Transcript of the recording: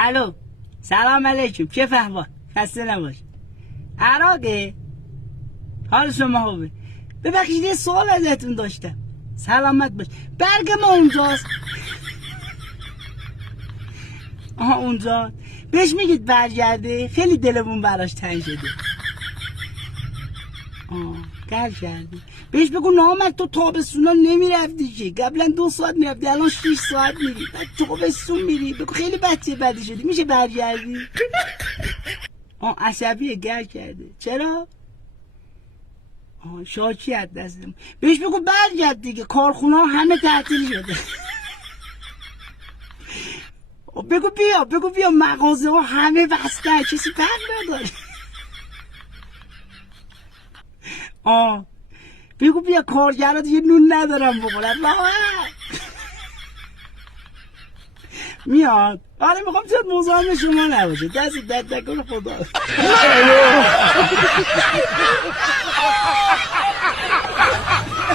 الو سلام علیکم چه فهمه خسته نباش عراقه حال شما خوبه ببخشید یه سوال ازتون داشتم سلامت باش برگ ما اونجاست آها اونجا بهش میگید برگرده خیلی دلمون براش تنگ شده گل کردی بهش بگو نامک تو تابستونا نمیرفتی که قبلا 2 ساعت میرفتی الان 6 ساعت میری بعد تابستون میری بگو خیلی بدی شدی میشه برگردی عصبیه گل کرده چرا شاکی از دستم بهش بگو برگرد دیگه کارخونه ها همه تعطیل شده بگو بیا مغازه ها همه بسته کسی فرق نداره بگو بیا کارگرها دیگه نون ندارم بخورن میاد آره میخوام زیاد مزاحم شما نباشه دست نکنه خدا